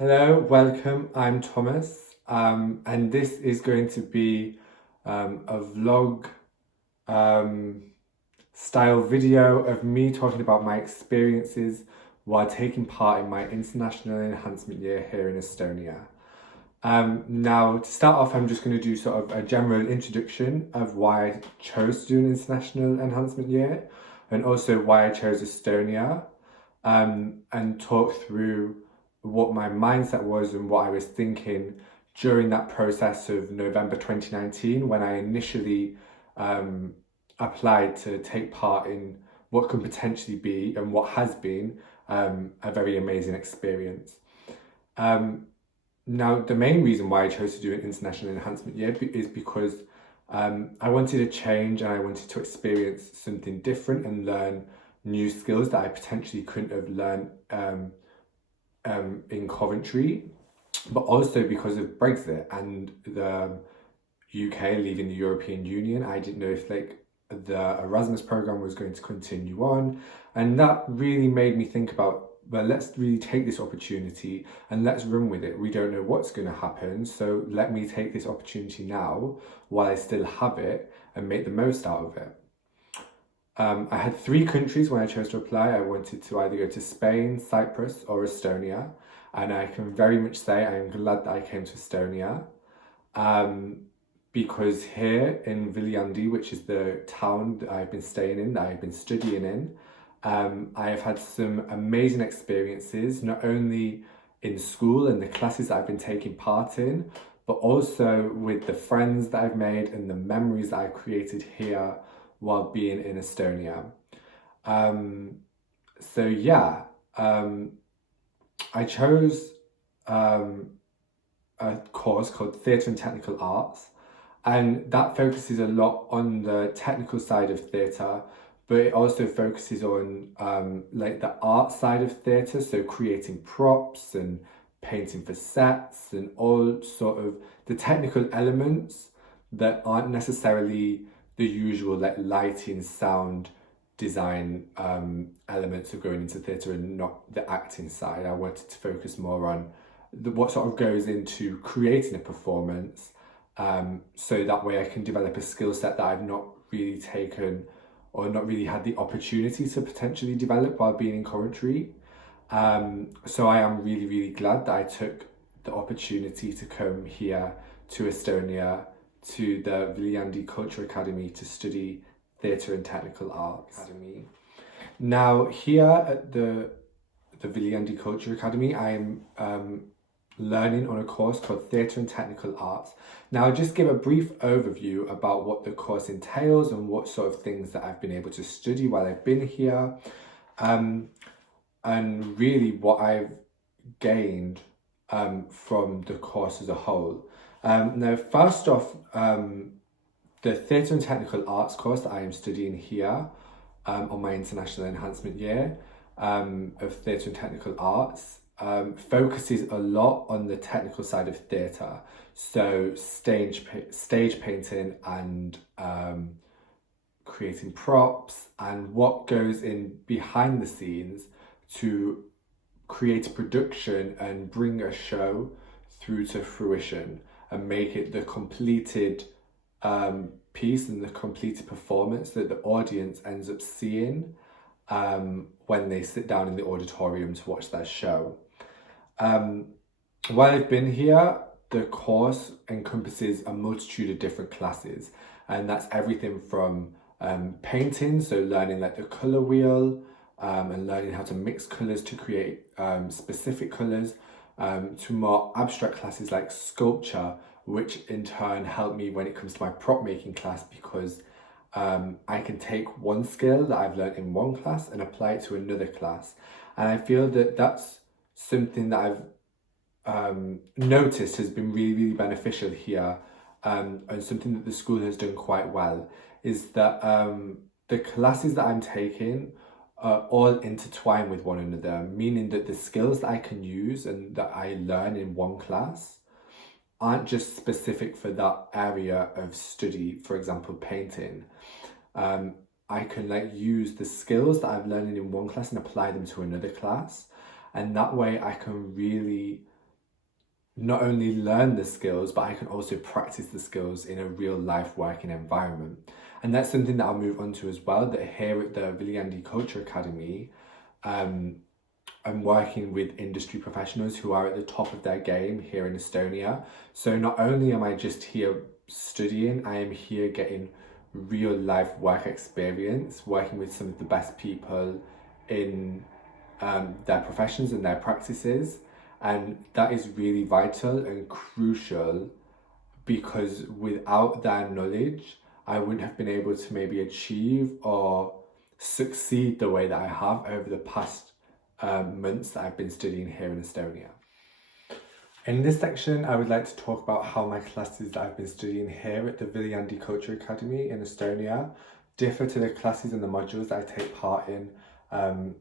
Hello, welcome. I'm Thomas, and this is going to be a vlog um, style video of me talking about my experiences while taking part in my international enhancement year here in Estonia. Now, to start off, I'm just going to do sort of a general introduction of why I chose to do an international enhancement year and also why I chose Estonia, and talk through what my mindset was and what I was thinking during that process of November 2019 when I initially um, applied to take part in what can potentially be and what has been a very amazing experience. Um, Now, the main reason why I chose to do an international enhancement year is because I wanted a change and I wanted to experience something different and learn new skills that I potentially couldn't have learned in Coventry, but also because of Brexit and the UK leaving the European Union. I didn't know if the Erasmus program was going to continue on, and that really made me think about, well, let's really take this opportunity and let's run with it. We don't know what's going to happen, so let me take this opportunity now while I still have it and make the most out of it. I had three countries when I chose to apply. I wanted to either go to Spain, Cyprus, or Estonia, and I can very much say I am glad that I came to Estonia. Because here in Viljandi, which is the town that I've been staying in, that I've been studying in, I have had some amazing experiences, not only in school and the classes that I've been taking part in, but also with the friends that I've made and the memories that I've created here while being in Estonia. Um, so yeah, I chose a course called Theatre and Technical Arts, and that focuses a lot on the technical side of theatre, but it also focuses on like the art side of theatre, so creating props and painting for sets and all sort of the technical elements that aren't necessarily the usual like lighting, sound, design elements of going into theatre, and not the acting side. I wanted to focus more on what sort of goes into creating a performance, so that way I can develop a skill set that I've not really taken or not really had the opportunity to potentially develop while being in Coventry. So I am really, really glad that I took the opportunity to come here to Estonia, to the Viljandi Culture Academy, to study Theatre and Technical Arts Academy. Now, here at the Viljandi Culture Academy, I'm learning on a course called Theatre and Technical Arts. Now, I'll just give a brief overview about what the course entails and what sort of things that I've been able to study while I've been here, and really what I've gained from the course as a whole. Now, first off, the Theatre and Technical Arts course that I am studying here on my international enhancement year of Theatre and Technical Arts focuses a lot on the technical side of theatre, so stage painting and creating props and what goes in behind the scenes to create a production and bring a show through to fruition and make it the completed piece and the completed performance that the audience ends up seeing when they sit down in the auditorium to watch their show. While I've been here, the course encompasses a multitude of different classes, and that's everything from painting, so learning like the colour wheel, and learning how to mix colours to create specific colours, to more abstract classes like sculpture, which in turn helped me when it comes to my prop making class, because I can take one skill that I've learned in one class and apply it to another class. And I feel that that's something that I've noticed has been really, really beneficial here, and something that the school has done quite well, is that the classes that I'm taking all intertwine with one another, meaning that the skills that I can use and that I learn in one class aren't just specific for that area of study. For example, painting. I can like use the skills that I'm learning in one class and apply them to another class, and that way I can really not only learn the skills, but I can also practice the skills in a real life working environment. And that's something that I'll move on to as well, that here at the Viljandi Culture Academy, um, I'm working with industry professionals who are at the top of their game here in Estonia. So not only am I just here studying, I am here getting real life work experience, working with some of the best people in their professions and their practices. And that is really vital and crucial because without their knowledge, I wouldn't have been able to maybe achieve or succeed the way that I have over the past months that I've been studying here in Estonia. In this section, I would like to talk about how my classes that I've been studying here at the Viljandi Culture Academy in Estonia differ to the classes and the modules that I take part in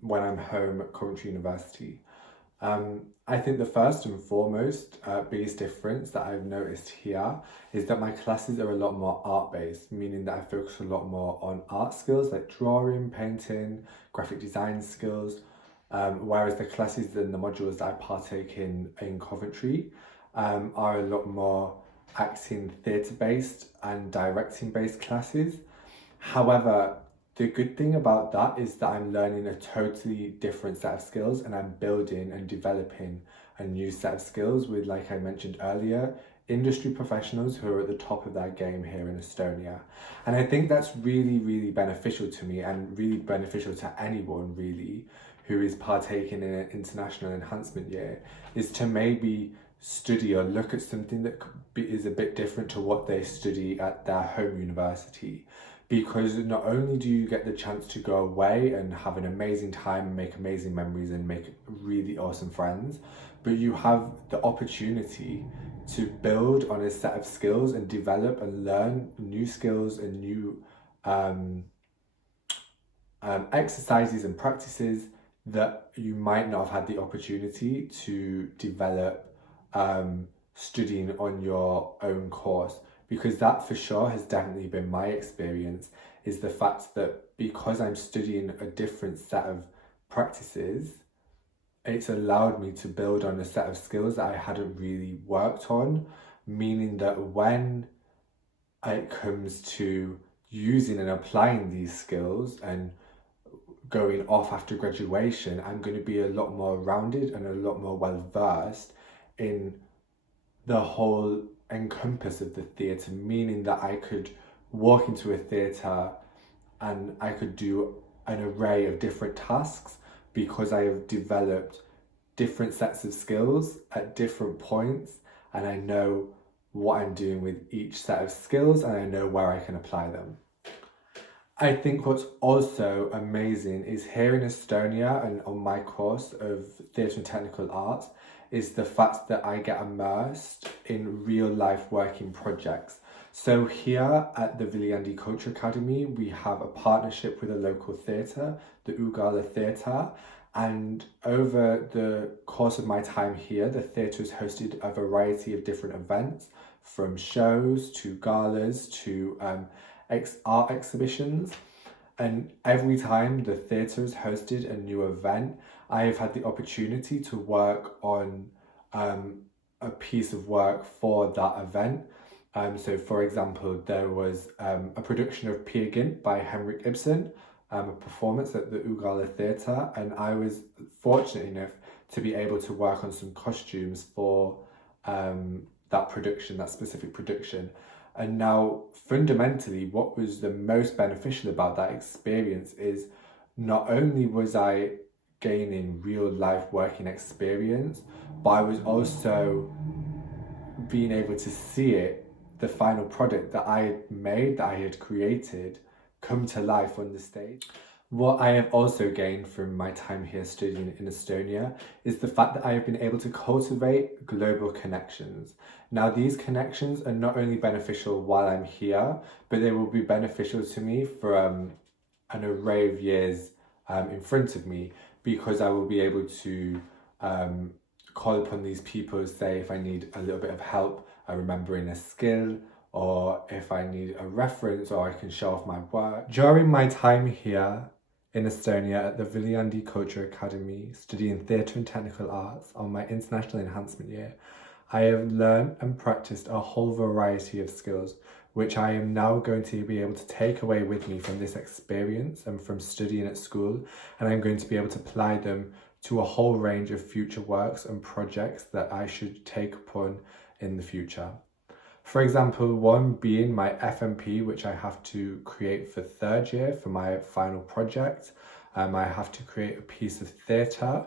when I'm home at Coventry University. I think the first and foremost biggest difference that I've noticed here is that my classes are a lot more art-based, meaning that I focus a lot more on art skills like drawing, painting, graphic design skills, whereas the classes and the modules that I partake in Coventry are a lot more acting theatre-based and directing-based classes. However, the good thing about that is that I'm learning a totally different set of skills and I'm building and developing a new set of skills with, like I mentioned earlier, industry professionals who are at the top of their game here in Estonia. And I think that's really, really beneficial to me and really beneficial to anyone really who is partaking in an international enhancement year, is to maybe study or look at something that is a bit different to what they study at their home university. Because not only do you get the chance to go away and have an amazing time and make amazing memories and make really awesome friends, but you have the opportunity to build on a set of skills and develop and learn new skills and new exercises and practices that you might not have had the opportunity to develop studying on your own course. Because that for sure has definitely been my experience, is the fact that because I'm studying a different set of practices, it's allowed me to build on a set of skills that I hadn't really worked on, meaning that when it comes to using and applying these skills and going off after graduation, I'm going to be a lot more rounded and a lot more well versed in the whole encompass of the theatre, meaning that I could walk into a theatre and I could do an array of different tasks because I have developed different sets of skills at different points and I know what I'm doing with each set of skills and I know where I can apply them. I think what's also amazing is here in Estonia and on my course of Theatre and Technical Arts is the fact that I get immersed in real life working projects. So here at the Viljandi Culture Academy, we have a partnership with a local theatre, the Ugala Theatre, and over the course of my time here, the theatre has hosted a variety of different events, from shows to galas to art exhibitions. And every time the theatre has hosted a new event, I have had the opportunity to work on a piece of work for that event. So for example, there was a production of Peer Gynt by Henrik Ibsen, a performance at the Ugala Theatre, and I was fortunate enough to be able to work on some costumes for that production, that specific production. And now, fundamentally, what was the most beneficial about that experience is not only was I gaining real life working experience, but I was also being able to see it, the final product that I had made, that I had created, come to life on the stage. What I have also gained from my time here studying in Estonia is the fact that I have been able to cultivate global connections. Now, these connections are not only beneficial while I'm here, but they will be beneficial to me for an array of years in front of me, because I will be able to call upon these people, say if I need a little bit of help remembering a skill, or if I need a reference, or I can show off my work. During my time here in Estonia at the Viljandi Culture Academy, studying Theatre and Technical Arts on my international enhancement year, I have learned and practiced a whole variety of skills, which I am now going to be able to take away with me from this experience and from studying at school, and I'm going to be able to apply them to a whole range of future works and projects that I should take upon in the future. For example, one being my FMP, which I have to create for third year for my final project. I have to create a piece of theatre,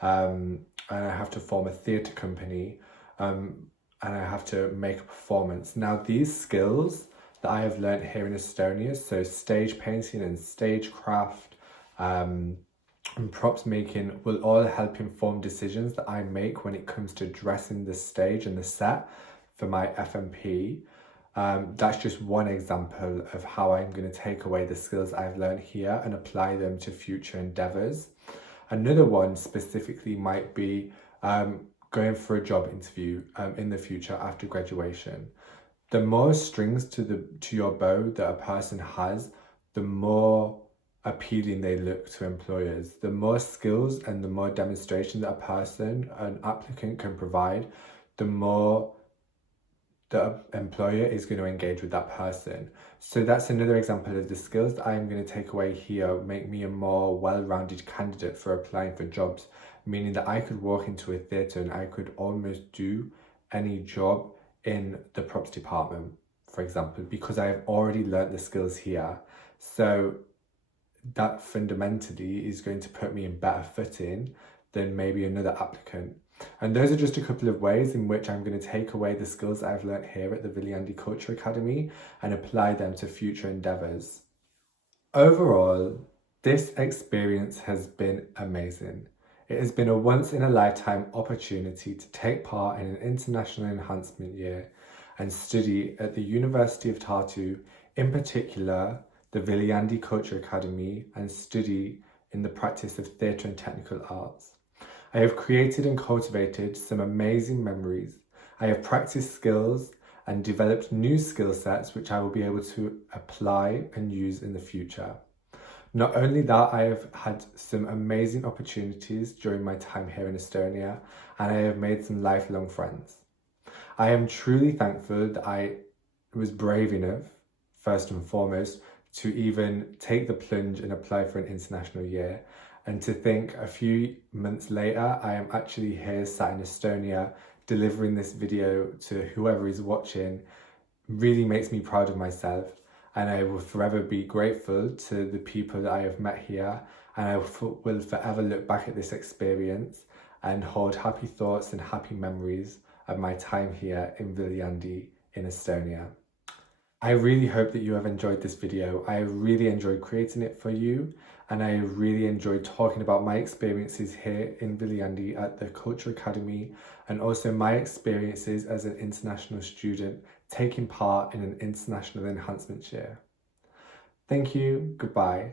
and I have to form a theatre company, and I have to make a performance. Now, these skills that I have learned here in Estonia, so stage painting and stagecraft, and props making, will all help inform decisions that I make when it comes to dressing the stage and the set for my FMP. That's just one example of how I'm going to take away the skills I've learned here and apply them to future endeavours. Another one specifically might be going for a job interview in the future after graduation. The more strings to your bow that a person has, the more appealing they look to employers. The more skills and the more demonstration that an applicant can provide, the more the employer is going to engage with that person. So that's another example of the skills that I'm going to take away here make me a more well-rounded candidate for applying for jobs, meaning that I could walk into a theatre and I could almost do any job in the props department, for example, because I have already learnt the skills here. So that fundamentally is going to put me in better footing than maybe another applicant. And those are just a couple of ways in which I'm going to take away the skills I've learnt here at the Viljandi Culture Academy and apply them to future endeavours. Overall, this experience has been amazing. It has been a once-in-a-lifetime opportunity to take part in an international enhancement year and study at the University of Tartu, in particular the Viljandi Culture Academy, and study in the practice of theatre and technical arts. I have created and cultivated some amazing memories. I have practiced skills and developed new skill sets which I will be able to apply and use in the future. Not only that, I have had some amazing opportunities during my time here in Estonia, and I have made some lifelong friends. I am truly thankful that I was brave enough, first and foremost, to even take the plunge and apply for an international year. And to think a few months later, I am actually here sat in Estonia delivering this video to whoever is watching really makes me proud of myself. And I will forever be grateful to the people that I have met here. And I will forever look back at this experience and hold happy thoughts and happy memories of my time here in Viljandi in Estonia. I really hope that you have enjoyed this video. I really enjoyed creating it for you, and I really enjoyed talking about my experiences here in Viljandi at the Culture Academy, and also my experiences as an international student taking part in an international enhancement year. Thank you, goodbye.